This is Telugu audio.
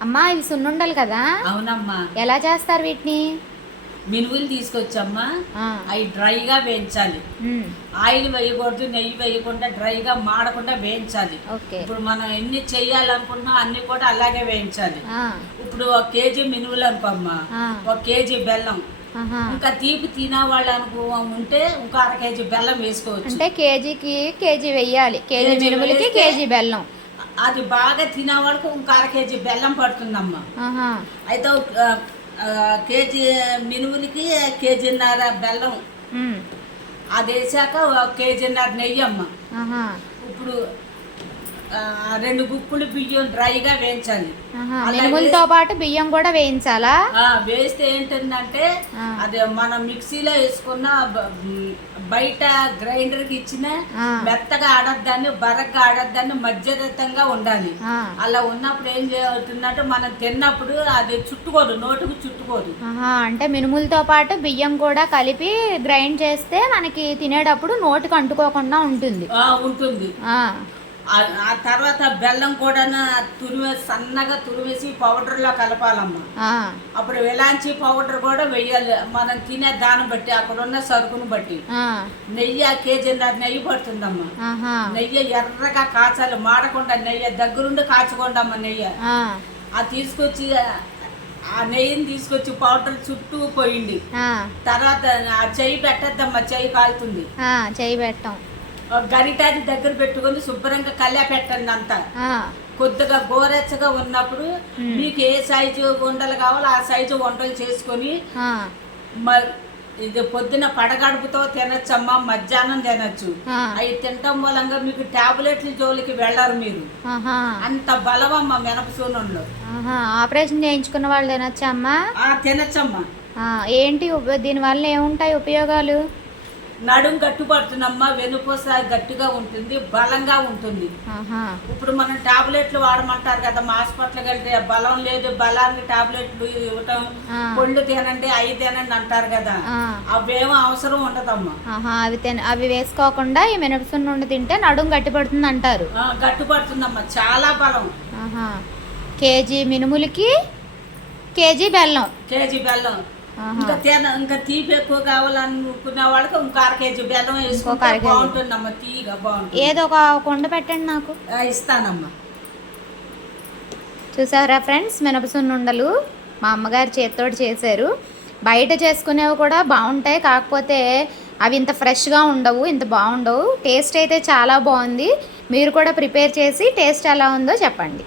అమ్మా ఇవి సున్నుండలు కదా? అవునమ్మా. ఎలా చేస్తారు వీటిని? మినువులు తీసుకొచ్చమ్మా, ఆ, అవి డ్రైగా వేయించాలి. ఉమ్, ఆయిల్ వేయకూడదు, నెయ్యి వేయకుండా డ్రైగా మాడకుండా వేయించాలి. ఓకే. ఇప్పుడు మనం ఎన్ని చెయ్యాలనుకుంటున్నాం అన్ని కూడా అలాగే వేయించాలి. ఆ, ఇప్పుడు 1 కేజీ మినువులు అనుకోమ్మా, ఆ, 1 కేజీ బెల్లం, ఆహా. ఇంకా తీపి తినేవాళ్ళు ఉంటే ఇంకా 1/2 కేజీ బెల్లం వేసుకోవచ్చు. అంటే కేజీకి కేజీ వెయ్యాలి. కేజీ కేజీ మినుములకి వేస్తే కేజీ బెల్లం. అది బాగా తినేవాళ్ళకు ఇంకా 1/2 కేజీ బెల్లం పడుతుందమ్మా. ఆహా, అయితే కేజీ మినుములకి కేజీన్నర బెల్లం, ఉమ్, అది వేసాక 1 కేజీన్నర నెయ్యి అమ్మ. ఆహా, ఇప్పుడు 2 గుప్పులు బియ్యం డ్రైగా వేయించాలి. ఆహా. అలా మినుములతో పాటు బియ్యం కూడా వేయించాలా? వేస్తే ఏంటంటే ఆ, అది మనం మిక్సీలో వేసుకున్న బయట గ్రైండర్కి ఇచ్చిన ఆ, మెత్తగా ఆడద్దాన్ని, బరగ్గా ఆడద్దాన్ని, మధ్యరతంగా ఉండాలి. ఆ, అలా ఉన్నప్పుడు ఏం చేస్తుందంటే మనం తిన్నప్పుడు అది చుట్టుకోదు, నోటుకు చుట్టుకోదు. ఆహా. అంటే మినుములతో పాటు బియ్యం కూడా కలిపి గ్రైండ్ చేస్తే మనకి తినేటప్పుడు నోటికి అంటుకోకుండా ఉంటుంది. ఉంటుంది. ఆ, ఆ తర్వాత బెల్లం కూడా సన్నగా తురిమేసి పౌడర్లో కలపాలమ్మా. ఆ, అప్పుడు వెలాంచి పౌడర్ కూడా వేయాలి, మనం తినే దాన్ని బట్టి, అక్కడ ఉన్న సరుకును బట్టి. ఆ, నెయ్యి 1 కేజీన్నర నెయ్యి పడుతుందమ్మా. ఆహా, నెయ్యి ఎర్రగా కాచాలి, మాడకుండా నెయ్యి దగ్గరుండి కాచుకోండమ్మా. నెయ్యి ఆ, అది తీసుకొచ్చి ఆ నెయ్యిని తీసుకొచ్చి పౌడర్ చుట్టూ పోయింది. ఆ, తర్వాత ఆ చెయ్యి పెట్టద్దమ్మా, చెయ్యి కాలుతుంది. ఆ, చేయి పెట్టాం. గరిటాది దగ్గర పెట్టుకొని శుభ్రంగా కళ్ళ పెట్టండి అంతా. ఆ, కొద్దిగా గోరెచ్చగా ఉన్నప్పుడు ఉమ్, మీకు ఏ సైజు ఉండలు కావాలో ఆ సైజు వంటలు చేసుకొని ఆ, ఇది పొద్దున పడగడుపుతో తినచ్చమ్మా, మధ్యాహ్నం తినచ్చు. ఆ, అవి తినటం మూలంగా మీకు టాబ్లెట్ల జోలికి వెళ్ళరు మీరు. ఆహా, అంత బలమమ్మా మినపసూనంలో. ఆహా. ఆపరేషన్ చేయించుకున్న వాళ్ళు తినొచ్చా అమ్మా? తినచ్చమ్మా. ఆ, ఏంటి దీనివల్ల ఏముంటాయి ఉపయోగాలు? నడుం గట్టుపడుతుందమ్మా, వెనుపూస గట్టిగా ఉంటుంది, బలంగా ఉంటుంది. ఆహా, ఇప్పుడు మనం టాబ్లెట్లు వాడమంటారు కదా, మా హాస్పిటల్కి వెళ్తే బలం లేదు, బలానికి టాబ్లెట్లు ఇవ్వటం, ఆ, పళ్ళు తినండి, అవి తినండి అంటారు కదా. ఆ, అవేమో అవసరం ఉండదమ్మా. ఆహా. అవి వేసుకోకుండా ఈ మినపసున్నుండి తింటే నడుం గట్టిపడుతుంది అంటారు. గట్టుపడుతుందమ్మా, చాలా బలం. ఆహా. కేజీ మినుములకి కేజీ బెల్లం. కేజీ బెల్లం. ఆహా. ఇంకా తీపి ఎక్కువ కావాలనుకున్న వాళ్ళకి ఇంకా 1/2 కేజీ బెల్లం వేసుకుంటే ఇంకొక 1/2 కేజీ. బాగుంటుందమ్మా, తీయగా బాగుంటుంది. ఏదో ఒక కుండ పెట్టండి నాకు. ఇస్తానమ్మా. చూసారా ఫ్రెండ్స్, మినపసున్నుండలు మా అమ్మగారు చేతితోటి చేశారు. బయట చేసుకునేవి కూడా బాగుంటాయి, కాకపోతే అవి ఇంత ఫ్రెష్గా ఉండవు, ఇంత బాగుండవు. టేస్ట్ అయితే చాలా బాగుంది. మీరు కూడా ప్రిపేర్ చేసి టేస్ట్ ఎలా ఉందో చెప్పండి.